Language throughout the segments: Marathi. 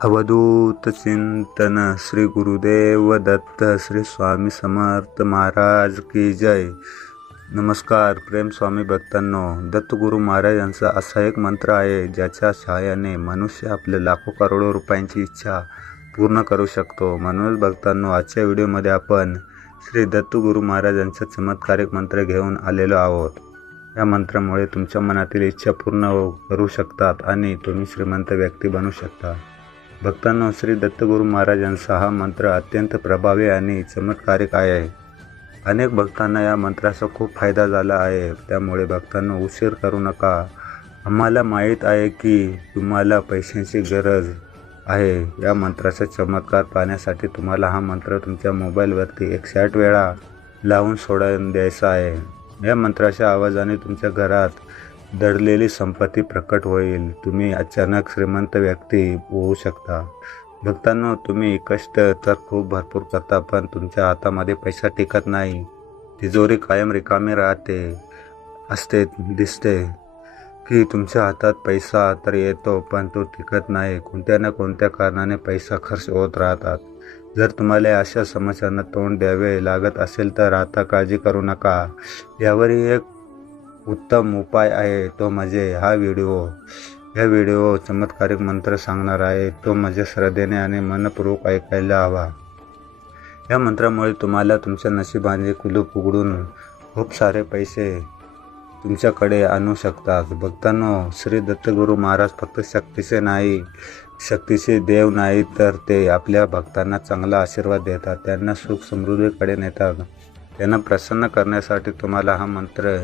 अवधूत चिंतन श्री गुरुदेव दत्त श्री स्वामी समर्थ महाराज की जय। नमस्कार प्रेम स्वामी भक्तांनो दत्तगुरु महाराज यांचा असा एक मंत्र आहे ज्याच्या सहाय्याने मनुष्य आपले लाखो करोडो रुपयांची इच्छा पूर्ण करू शकतो. म्हणूनच भक्तांनो आजच्या व्हिडिओमध्ये आपण श्री दत्तगुरु महाराज यांचा चमत्कारिक मंत्र घेऊन आलेलो आहोत. या मंत्रामुळे तुमच्या मनातील इच्छा पूर्ण करू शकतात आणि तुम्ही श्रीमंत व्यक्ती बनू शकता. भक्तांना श्री दत्तगुरु महाराज यांचा हा मंत्र अत्यंत प्रभावी आणि चमत्कारिक आहे. अनेक भक्तांना या मंत्राचा खूप फायदा झाला आहे. त्यामुळे भक्तांना उशीर करू नका. आम्हाला माहीत आहे की तुम्हाला पैशांची गरज आहे. या मंत्राचा चमत्कार पाहण्यासाठी तुम्हाला हा मंत्र तुमच्या मोबाईलवरती एकशे आठ वेळा लावून सोडून द्यायचा आहे. या मंत्राच्या आवाजाने तुमच्या घरात दडलेली संपत्ती प्रकट होईल. तुम्ही अचानक श्रीमंत व्यक्ती होऊ शकता. भक्तांनो तुम्ही कष्ट तर खूप भरपूर करता पण तुमच्या हातामध्ये पैसा टिकत नाही. तिजोरी कायम रिकामी राहते असते दिसते की तुमच्या हातात पैसा तर येतो पण तो टिकत नाही. कोणत्या ना कोणत्या कारणाने पैसा खर्च होत राहतात. जर तुम्हाला अशा समस्यांना तोंड द्यावे लागत असेल तर आता काळजी करू नका. यावरही एक उत्तम उपाय आहे तो म्हणजे हा व्हिडिओ. या व्हिडिओ चमत्कारिक मंत्र सांगणार आहे. तो म्हणजे श्रद्धेने आणि मनपूर्वक ऐकायला हवा. या मंत्रामुळे तुम्हाला तुमच्या नशिबाने कुलूप उघडून खूप सारे पैसे तुमच्याकडे आणू शकतात. भक्तांनो श्री दत्तगुरू महाराज फक्त शक्तीचे नाही शक्तीचे देव नाही तर ते आपल्या भक्तांना चांगला आशीर्वाद देतात. त्यांना सुख समृद्धीकडे नेतात. त्यांना प्रसन्न करण्यासाठी तुम्हाला हा मंत्र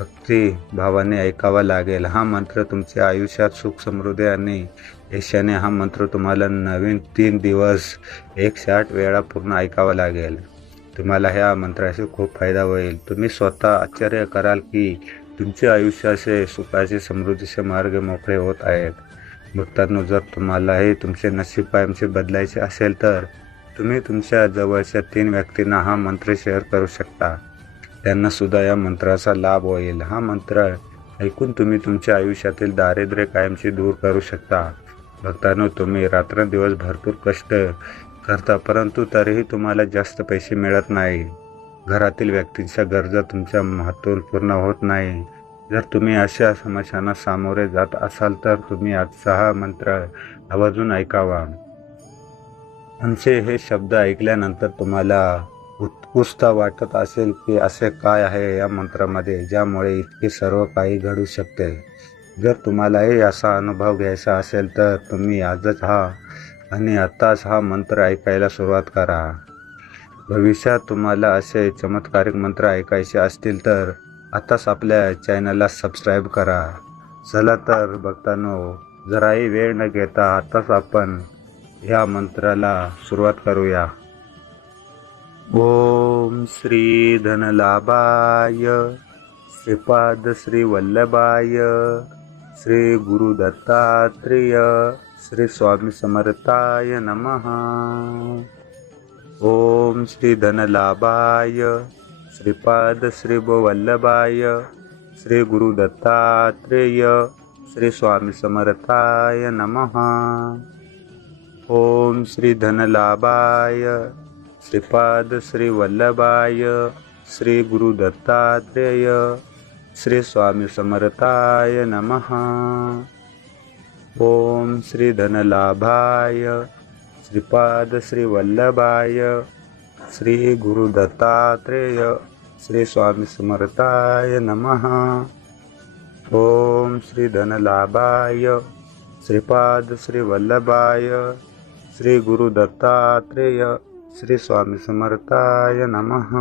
भक्ती भावाने ऐकावा लागेल. हा मंत्र तुमच्या आयुष्यात सुख समृद्धी आणि यशाने हा मंत्र तुम्हाला नवीन तीन दिवस एकशे आठ वेळा पूर्ण ऐकावा लागेल. तुम्हाला ह्या मंत्राचे खूप फायदा होईल. तुम्ही स्वतः आश्चर्य कराल की तुमच्या आयुष्याचे सुखाचे समृद्धीचे मार्ग मोकळे होत आहेत. भक्तांनो जर तुम्हालाही तुमचे नशीब कायमचे बदलायचे असेल तर तुम्ही तुमच्या जवळच्या तीन व्यक्तींना हा मंत्र शेअर करू शकता. त्यांना सुद्धा या मंत्राचा लाभ होईल. हा मंत्र ऐकून तुम्ही तुमच्या आयुष्यातील दारिद्र्य कायमची दूर करू शकता. भक्तांनो तुम्ही रात्रंदिवस भरपूर कष्ट करता परंतु तरीही तुम्हाला जास्त पैसे मिळत नाही. घरातील व्यक्तींच्या गरजा तुमच्या हातून पूर्ण होत नाही. जर तुम्ही अशा समस्यांना सामोरे जात असाल तर तुम्ही आजचा हा मंत्र आवर्जून ऐकावा. आमचे हे शब्द ऐकल्यानंतर तुम्हाला उत्कृष्ट वाटत असेल की असे काय आहे या मंत्रामध्ये ज्यामुळे इतके सर्व काही घडू शकते. जर तुम्हालाही असा अनुभव घ्यायचा असेल तर तुम्ही आजच हा आणि आत्ताच हा मंत्र ऐकायला सुरुवात करा. भविष्यात तुम्हाला असे चमत्कारिक मंत्र ऐकायचे असतील तर आताच आपल्या चॅनलला सबस्क्राईब करा. चला तर बघतानो जराही वेळ न घेता आताच आपण ह्या मंत्राला सुरुवात करूया. ओम श्री धनलाभाय श्रीपाद श्री वल्लभाय श्री गुरु दत्तात्रेय श्री स्वामी समर्थाय नमः। ओम श्री धनलाभाय श्रीपाद श्री वल्लभाय श्री गुरु दत्तात्रेय श्री स्वामी समर्थाय नमः। ओम श्री धनलाभाय श्रीपाद श्री वल्लभाय श्री गुरु दत्तात्रेय श्री स्वामी समर्थाय नमः. ओम श्री धनलाभाय श्रीपाद श्री वल्लभाय श्री गुरु दत्तात्रेय श्री स्वामी समर्थाय नमः. ओम श्री धनलाभाय श्रीपाद श्री वल्लभाय श्री गुरु दत्तात्रेय श्री स्वामी समर्थाय नमः.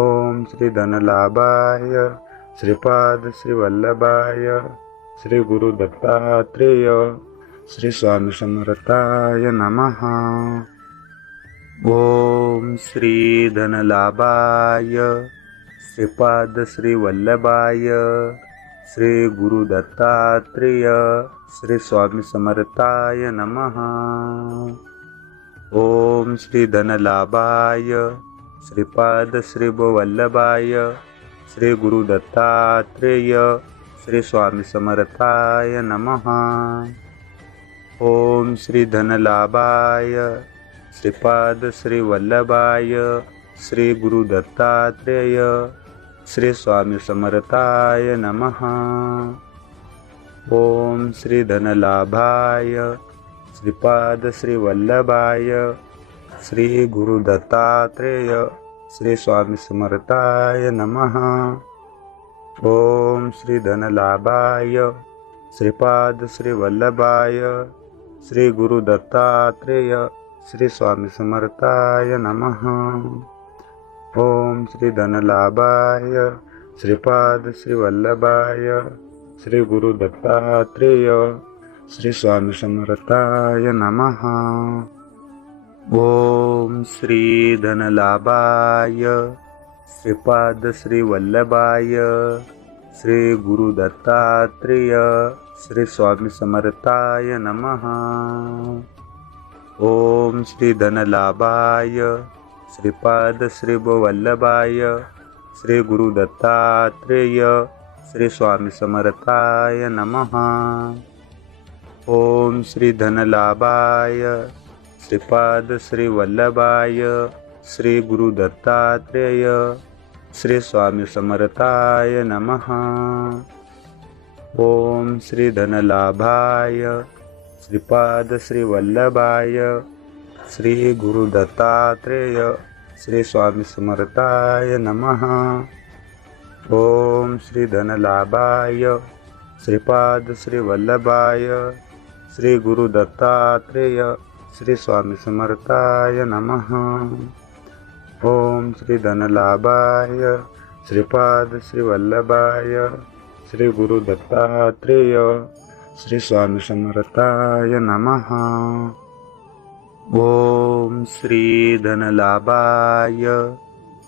ओम श्री धनलाभाय श्रीपाद श्रीवल्लभाय श्री गुरु दत्तात्रेय श्री स्वामी समर्थाय नमः. ओम श्री धनलाभाय श्रीपाद श्रीवल्लभाय श्री गुरु दत्तात्रेय श्री स्वामी समर्थाय नमः. ओम श्री धनलाभाय श्रीपाद श्री वल्लभाय श्री गुरु दत्तात्रेय श्री स्वामी समर्थाय नमः। ओम श्री धनलाभाय श्रीपाद श्री वल्लभाय श्री गुरु दत्तात्रेय श्री स्वामी समर्थाय नमः। ओम श्री धनलाभाय श्रीपाद श्री वल्लभाय श्री गुरु दत्तात्रेय श्री स्वामी समर्थाय नमः। ओम श्री धनलाभाय श्रीपाद श्री वल्लभाय श्री गुरु दत्तात्रेय श्री स्वामी समर्थाय नमः। ओम श्री धनलाभाय श्रीपाद श्री वल्लभाय श्री गुरु दत्तात्रेय। श्री स्वामी समर्थाय नमः. ॐ श्री धनलाभाय श्रीपाद श्री वल्लभाय श्री गुरु दत्तात्रेय श्री स्वामी समर्थाय नमः. ॐ श्री धनलाभाय श्रीपाद श्री वल्लभाय श्री गुरु दत्तात्रेय श्री स्वामी समर्थाय नमः. ओम श्री धनलाभाय श्रीपाद श्री वल्लभाय श्री गुरु दत्तात्रेय श्री स्वामी समर्थाय नमः। ओम श्री धनलाभाय श्रीपाद श्री वल्लभाय श्री गुरु दत्तात्रेय श्री स्वामी समर्थाय नमः। ओम श्री धनलाभाय श्रीपाद श्री वल्लभाय श्री गुरु दत्तात्रेय श्री स्वामी समर्थाय नमः। ओम श्री धनलाभाय श्रीपाद श्री वल्लभाय श्री गुरु दत्तात्रेय श्री स्वामी समर्थाय नमः। ओम श्री धनलाभाय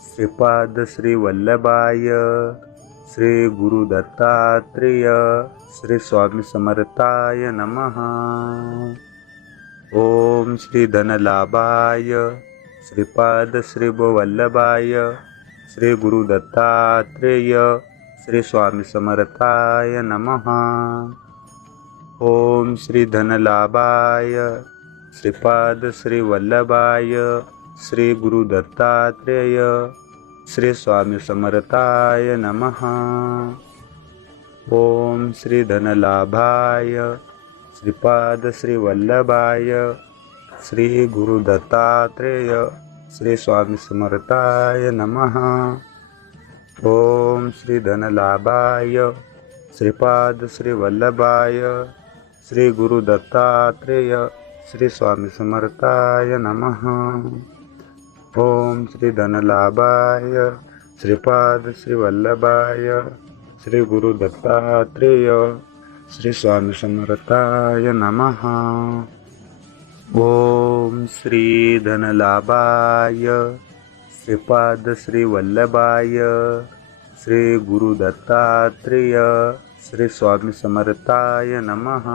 श्रीपाद श्री वल्लभाय श्री गुरु दत्तात्रेय श्री स्वामी समर्थाय नमः। ओम श्री धनलाभाय श्रीपाद श्री वल्लभाय श्री गुरु दत्तात्रेय श्री स्वामी समर्थाय नमः। ओम श्री धनलाभाय श्रीपाद श्री वल्लभाय श्री गुरु दत्तात्रेय श्री स्वामी समर्थाय नमः. ओम श्री धनलाभाय श्रीपाद श्रीवल्लभाय श्री गुरुदत्तात्रेय श्री स्वामी समर्थाय नमः. ओम श्री धनलाभाय श्रीपाद श्रीवल्लभाय श्री गुरुदत्तात्रेय श्री स्वामी समर्थाय नमः. ओम श्री धनलाभाय श्रीपाद श्री वल्लभाय श्री गुरु दत्तात्रेय श्री स्वामी समर्थाय नमः। ओम श्री धनलाभाय श्रीपाद श्री वल्लभाय श्री गुरु दत्तात्रेय श्री स्वामी समर्थाय नमः।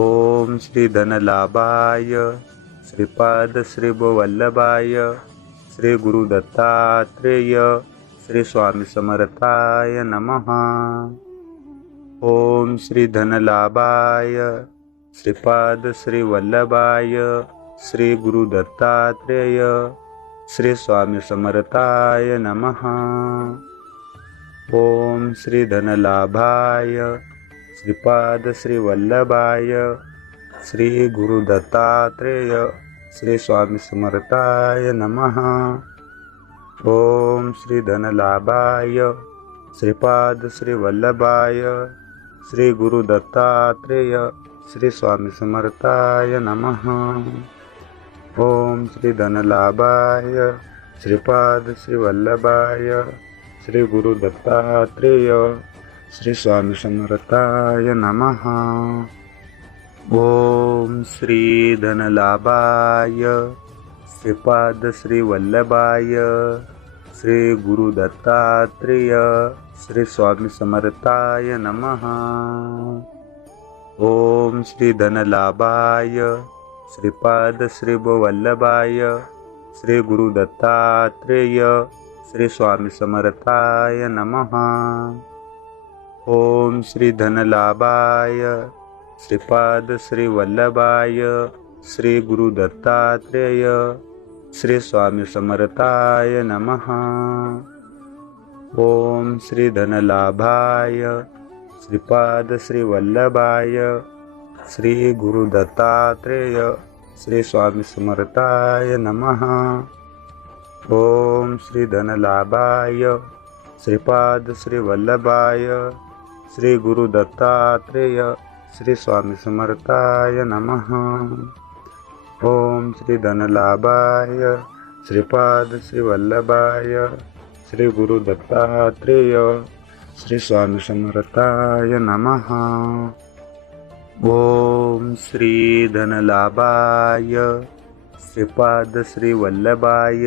ओम श्री धनलाभाय श्रीपाद श्री वल्लभाय श्री गुरु दत्तात्रेय श्री स्वामी समर्थाय नमः। ओम श्री धनलाभाय श्रीपाद श्री वल्लभाय श्री गुरु दत्तात्रेय श्री स्वामी समर्थाय नमः। ओम श्री धनलाभाय श्रीपाद श्री वल्लभाय श्री गुरु दत्तात्रेय श्री स्वामी समर्थाय नमः. ओम श्री धनलाभाय श्रीपाद श्री वल्लभाय श्री गुरु दत्तात्रेय श्री स्वामी समर्थाय नमः. ओम श्री धनलाभाय श्रीपाद श्री वल्लभाय श्री गुरु दत्तात्रेय श्री स्वामी समर्थाय नमः. ओम श्री धनलाभाय श्रीपाद श्री वल्लभाय श्री गुरु दत्तात्रेय श्री स्वामी समर्थाय नमः। ओम श्री धनलाभाय श्रीपाद श्री वल्लभाय श्री गुरु दत्तात्रेय श्री स्वामी समर्थाय नमः। ओम श्री धनलाभाय श्रीपाद श्री वल्लभाय श्री गुरु दत्तात्रेय श्री स्वामी समर्थाय नमः. ओम श्री धनलाभाय श्रीपाद श्री वल्लभाय श्री गुरु दत्तात्रेय श्री स्वामी समर्थाय नमः. ओम श्री धनलाभाय श्रीपाद श्री वल्लभाय श्री गुरु दत्तात्रेय श्री स्वामी समर्थाय नमः. ओम श्री धनलाभाय श्रीपाद श्रीवल्लभाय श्री गुरु दत्तात्रेय श्री स्वामी समर्थाय नमः. ओम श्री धनलाभाय श्रीपाद श्रीवल्लभाय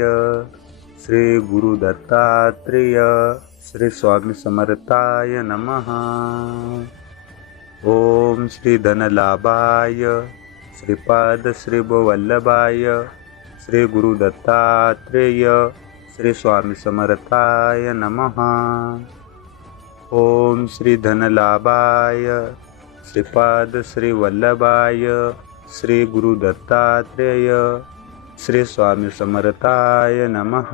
श्री गुरु दत्तात्रेय श्री स्वामी समर्थाय नमः. ओम श्री धनलाभाय श्रीपाद श्री वल्लभाय श्री गुरु दत्तात्रेय श्री स्वामी समर्थाय नमः। ओम श्री धनलाभाय श्रीपाद श्री वल्लभाय श्री गुरु दत्तात्रेय श्री स्वामी समर्थाय नमः।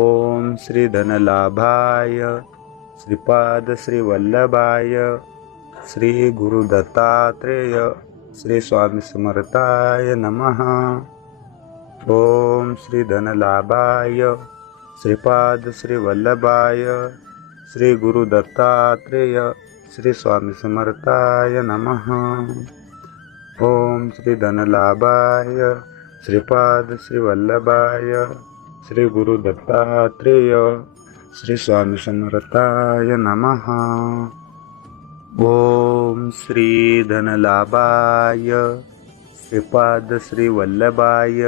ओम श्री धनलाभाय श्रीपाद श्री वल्लभाय श्री गुरु दत्तात्रेय श्री स्वामी समर्थाय नमः। ओम श्री धनलाभाय श्रीपाद श्री वल्लभाय श्री गुरु दत्तात्रेय श्री स्वामी समर्थाय नमः। ओम श्री धनलाभाय श्रीपाद श्री वल्लभाय श्री गुरु श्रीस्वामी नमः। ॐ श्रीधनलाभाय श्रीपादश्रीवल्लभाय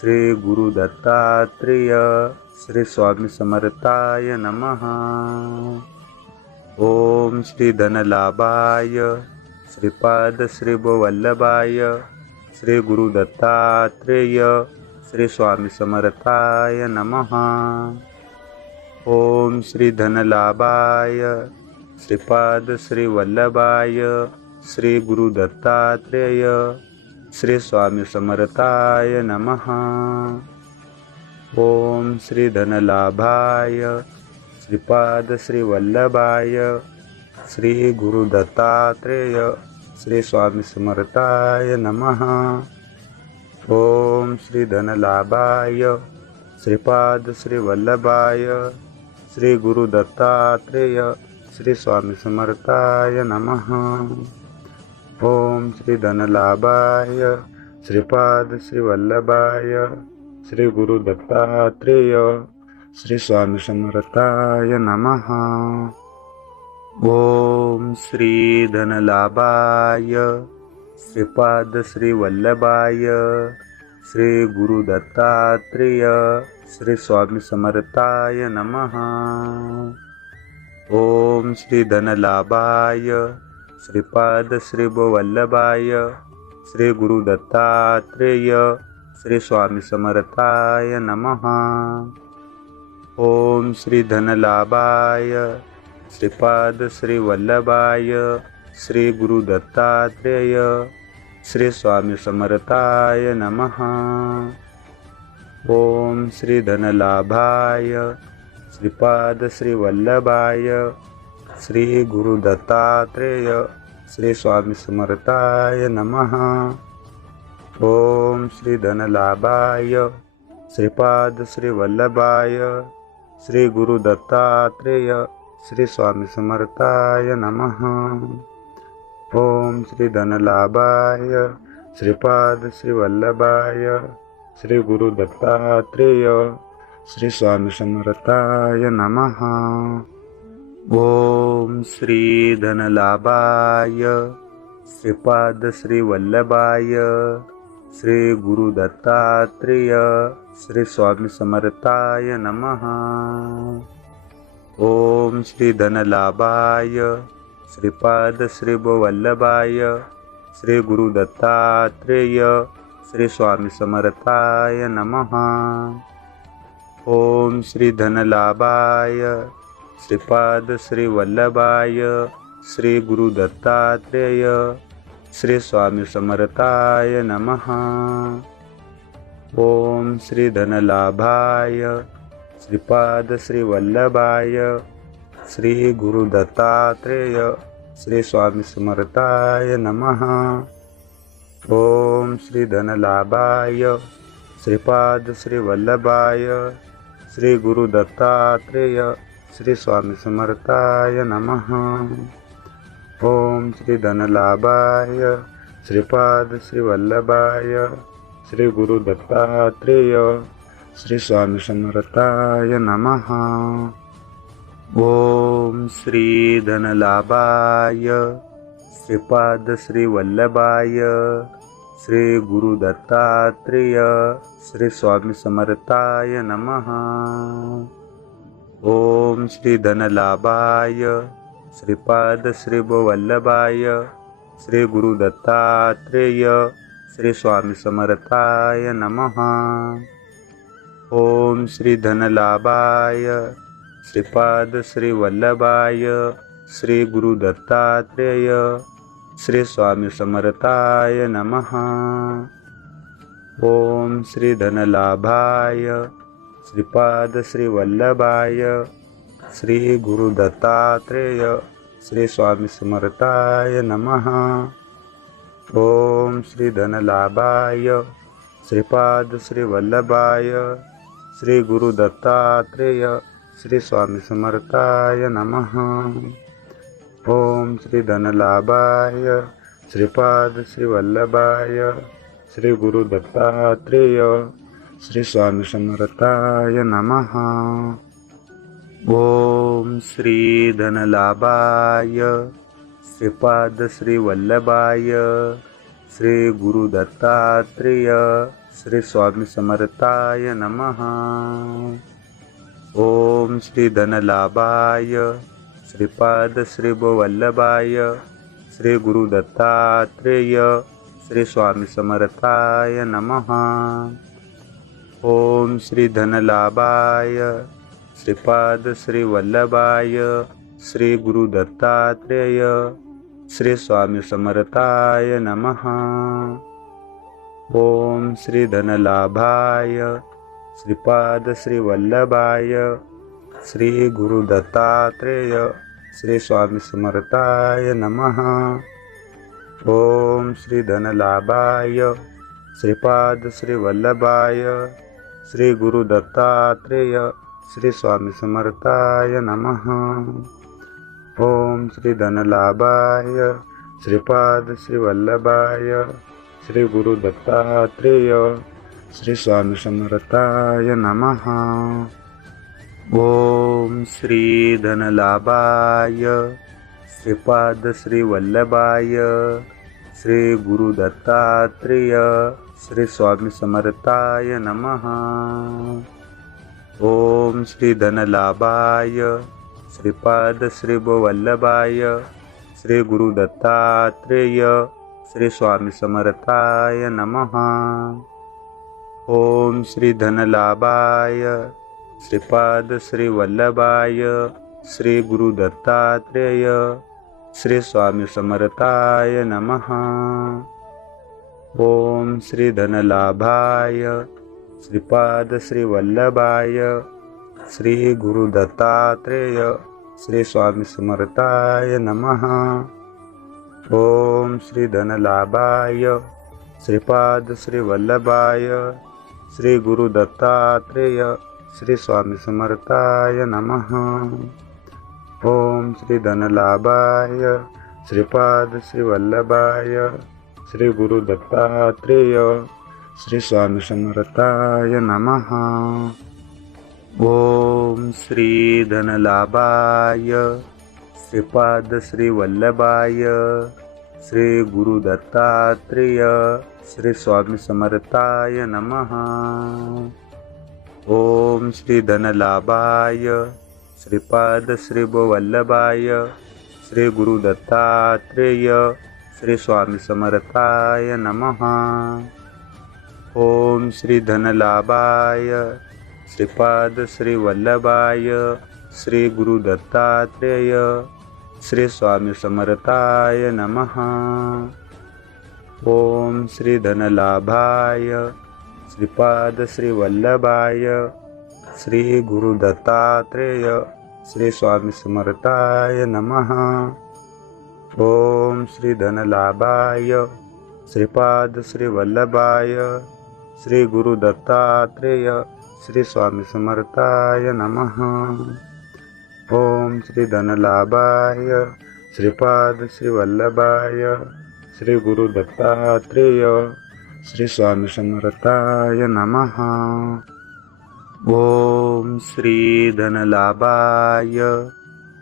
श्रीगुरुदत्तात्रेय श्रीस्वामिसमर्थाय नमः। ॐ श्रीधनलाभाय श्रीपादश्रीभवल्लभाय श्रीगुरुदत्तात्रेय श्रीस्वामिसमर्थाय नमः। ओम श्री धनलाभाय श्रीपाद श्री वल्लभाय श्री गुरु दत्तात्रेय श्री स्वामी समर्थाय नमः। ओम श्री धनलाभाय श्रीपाद श्री वल्लभाय श्री गुरु दत्तात्रेय श्री स्वामी समर्थाय नमः। ओम श्री धनलाभाय श्रीपाद श्री वल्लभाय श्री गुरु दत्तात्रेय श्री स्वामी समर्थाय नमः। ओम श्री धनलाभाय श्रीपाद श्री वल्लभाय श्री गुरु दत्तात्रेय श्री स्वामी समर्थाय नमः। ओम श्री धनलाभाय श्रीपाद श्री वल्लभाय श्री गुरु दत्तात्रेय श्री स्वामी समर्थाय नमः। ओम श्री धनलाभाय श्रीपाद श्री वल्लभाय श्री गुरु दत्तात्रेय श्री स्वामी समर्थाय नमः। ओम श्री धनलाभाय श्रीपाद श्री वल्लभाय श्री गुरु दत्तात्रेय श्री स्वामी समर्थाय नमः. ओम श्री धनलाभाय श्रीपाद श्री वल्लभाय श्री गुरु दत्तात्रेय श्री स्वामी समर्थाय नमः. ओम श्री धनलाभाय श्रीपाद श्री वल्लभाय श्री गुरु दत्तात्रेय श्री स्वामी समर्थाय नमः. ओम श्री धनलाभाय श्रीपाद श्री वल्लभाय श्री गुरु दत्तात्रेय श्री स्वामी समर्थाय नमः। ओम श्री धनलाभाय श्रीपाद श्री वल्लभाय श्री गुरु दत्तात्रेय श्री स्वामी समर्थाय नमः। ओम श्री धनलाभाय श्रीपाद श्री वल्लभाय श्री श्री स्वामी समर्थाय नमः। ओम श्री धनलाभाय श्रीपाद श्री वल्लभाय श्री श्री स्वामी समर्थाय नमः। ओम श्री धनलाभाय श्रीपाद श्री वल्लभाय श्री गुरु दत्तात्रेय श्री स्वामी समर्थाय नमः। ओम श्री धनलाभाय श्रीपाद श्री वल्लभाय श्री गुरु दत्तात्रेय श्री स्वामी समर्थाय नमः। ओम श्री धनलाभाय श्रीपाद श्री वल्लभाय श्री गुरु दत्तात्रेय श्री स्वामी समर्थाय नमः। ॐ श्रीधनलाभाय श्रीपादश्रीवल्लभाय श्रीगुरुदत्तात्रेय श्रीस्वामिसमर्थाय नमः। ॐ श्रीधनलाभाय श्रीपादश्रीभुवल्लभाय श्रीगुरुदत्तात्रेय श्रीस्वामिसमर्थाय नमः। ॐ श्रीधनलाभाय श्रीपाद श्री वल्लभाय श्री गुरु दत्तात्रेय श्री स्वामी समर्थाय नमः. ओम श्री धनलाभाय श्रीपाद श्री वल्लभाय श्री गुरु दत्तात्रेय श्री स्वामी समर्थाय नमः. ओम श्री धनलाभाय श्रीपाद श्री वल्लभाय श्री गुरु दत्तात्रेय श्री स्वामी समर्थाय नमः। ओम श्री धनलाभाय श्रीपाद श्रीवल्लभाय श्री गुरु दत्तात्रेय श्री स्वामी समर्थाय नमः। ओम श्री धनलाभाय श्रीपाद श्रीवल्लभाय श्री गुरु दत्तात्रेय श्री स्वामी समर्थाय नमः। ओम श्री धनलाभाय श्रीपाद श्री वल्लभाय श्री गुरु दत्तात्रेय श्री स्वामी समर्थाय नमः। ओम श्री धनलाभाय श्रीपाद श्री वल्लभाय श्री गुरु दत्तात्रेय श्री स्वामी समर्थाय नमः। ओम श्री धनलाभाय श्रीपाद श्री वल्लभाय श्री गुरु दत्तात्रेय श्री स्वामी समर्थाय नमः। ओम श्री धनलाभाय श्रीपाद श्री वल्लभाय श्री गुरु दत्तात्रेय श्री स्वामी समर्थाय नमः। ओम श्री धनलाभाय श्रीपाद श्री वल्लभाय श्री गुरु दत्तात्रेय श्री स्वामी समर्थाय नमः ओम श्री धनलाभाय श्रीपाद श्री वल्लभाय श्री गुरु दत्तात्रेय श्री स्वामी समर्थाय नमः ओम श्री धनलाभाय श्रीपाद श्री वल्लभाय श्री गुरु दत्तात्रेय श्री स्वामी समर्थाय नमः ओम श्री धनलाभाय श्रीपाद श्री वल्लभाय श्री गुरु दत्तात्रेय श्री स्वामी समर्थाय नमः। ओम श्री धनलाभाय श्रीपाद श्री वल्लभाय श्री गुरु दत्तात्रेय श्री स्वामी समर्थाय नमः। ओम श्री धनलाभाय श्रीपाद श्री वल्लभाय श्री गुरु दत्तात्रेय श्री स्वामी समर्थाय नमः। ओम श्री धनलाभाय श्रीपाद श्री वल्लभाय श्री गुरु दत्तात्रेय श्री स्वामी समर्थाय नमः। ओम श्री धनलाभाय श्रीपाद श्री वल्लभाय श्री गुरु दत्तात्रेय श्री स्वामी समर्थाय नमः. ओम श्री धनलाभाय श्रीपाद श्री वल्लभाय श्री गुरुदत्तात्रेय श्री स्वामी समर्थाय नमः. ओम श्री धनलाभाय श्रीपाद श्री वल्लभाय श्री गुरुदत्तात्रेय श्री स्वामी समर्थाय नमः. ओम श्री धनलाभाय श्रीपाद श्री वल्लभाय श्री गुरु दत्तात्रेय श्री स्वामी समर्थाय नमः। ओम श्री धनलाभाय श्रीपाद श्री वल्लभाय श्री गुरु दत्तात्रेय श्री स्वामी समर्थाय नमः। ओम श्री धनलाभाय श्रीपाद श्री वल्लभाय श्री गुरु दत्तात्रेय श्री स्वामी समर्थाय नमः। ओम श्री धनलाभाय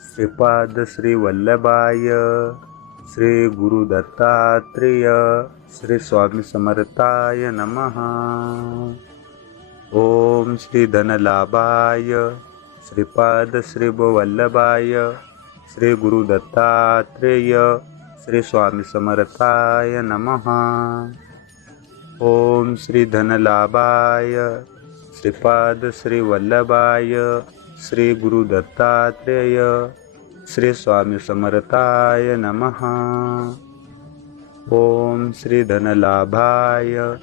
श्रीपाद श्री वल्लभाय श्री गुरु दत्तात्रेय श्री स्वामी समर्थाय नमः। ओम श्री धनलाभाय श्रीपाद श्री वल्लभाय श्री गुरु दत्तात्रेय श्री स्वामी समर्थाय नमः। ओम श्री धनलाभाय श्रीपाद श्री वल्लभाय श्री गुरुदत्तात्रेय श्री स्वामी समर्थाय नमः। ओम श्री धनलाभाय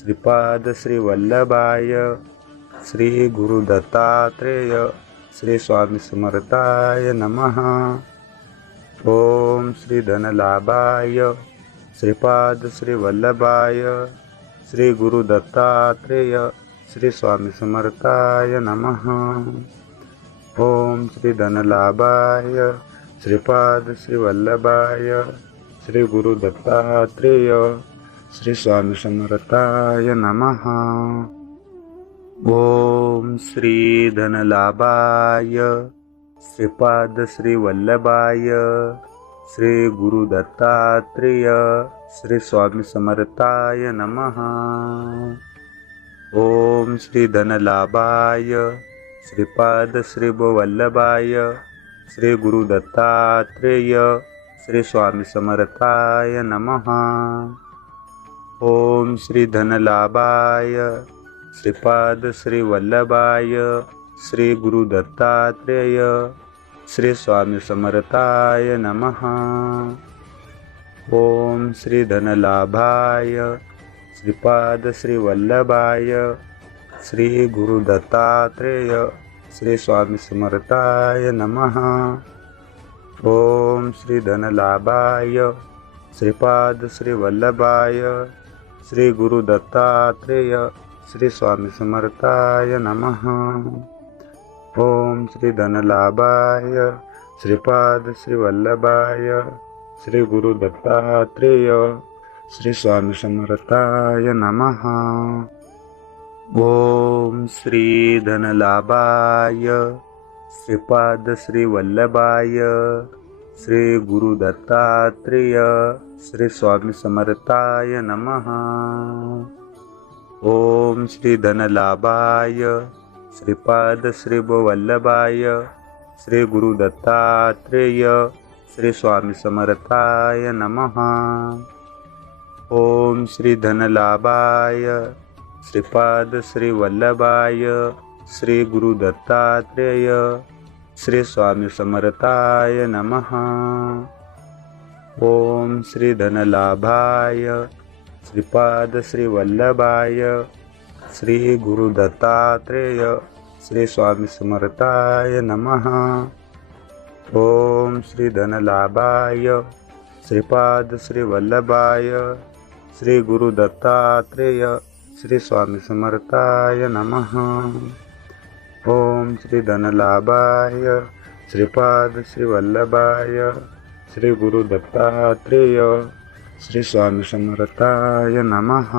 श्रीपाद श्री वल्लभाय श्री गुरुदत्तात्रेय श्री स्वामी समर्थाय नमः। ओम श्री धनलाभाय श्रीपाद श्री वल्लभाय श्री गुरु दत्तात्रेय श्री स्वामी समर्थाय नमः। ओम श्री धनलाभाय श्रीपाद श्री वल्लभाय श्री गुरु दत्तात्रेय श्री स्वामी समर्थाय नमः। ओम श्री धनलाभाय श्रीपाद श्री वल्लभाय श्री गुरु दत्तात्रेय श्री स्वामी समर्थाय नमः। ओम श्री धनलाभाय श्रीपाद श्री वल्लभाय श्री गुरु दत्तात्रेय श्री स्वामी समर्थाय नमः। ओम श्री धनलाभाय श्रीपाद श्री वल्लभाय श्री गुरु दत्तात्रेय श्री स्वामी समर्थाय नमः। ओम श्री धनलाभाय श्रीपाद श्री वल्लभाय श्री गुरु दत्तात्रेय श्री स्वामी समर्थाय नमः। ओम श्री धनलाभाय श्रीपाद श्री वल्लभाय श्री गुरु दत्तात्रेय श्री स्वामी समर्थाय नमः। ओम श्री धनलाभाय श्रीपाद श्री वल्लभाय श्री गुरु दत्तात्रेय श्री स्वामी समर्थाय नमः। ओम श्री धनलाभाय श्रीपाद श्री वल्लभाय श्री गुरु दत्तात्रेय श्री स्वामी समर्थाय नमः। ओम श्री धनलाभाय श्रीपाद श्री वल्लभाय श्री गुरु दत्तात्रेय श्री स्वामी समर्थाय नमः। ओम श्री धनलाभाय श्रीपाद श्री वल्लभाय श्री गुरु दत्तात्रेय श्री स्वामी समर्थाय नमः। ओम श्री धनलाभाय श्रीपाद श्री वल्लभाय श्री गुरु दत्तात्रेय श्री स्वामी समर्थाय नमः। ओम श्री धनलाभाय श्रीपाद श्री वल्लभाय श्री गुरु दत्तात्रेय श्री स्वामी समर्थाय नमः। ओम श्री धनलाभाय श्रीपाद श्री वल्लभाय श्री गुरु दत्तात्रेय श्री स्वामी समर्थाय नमः।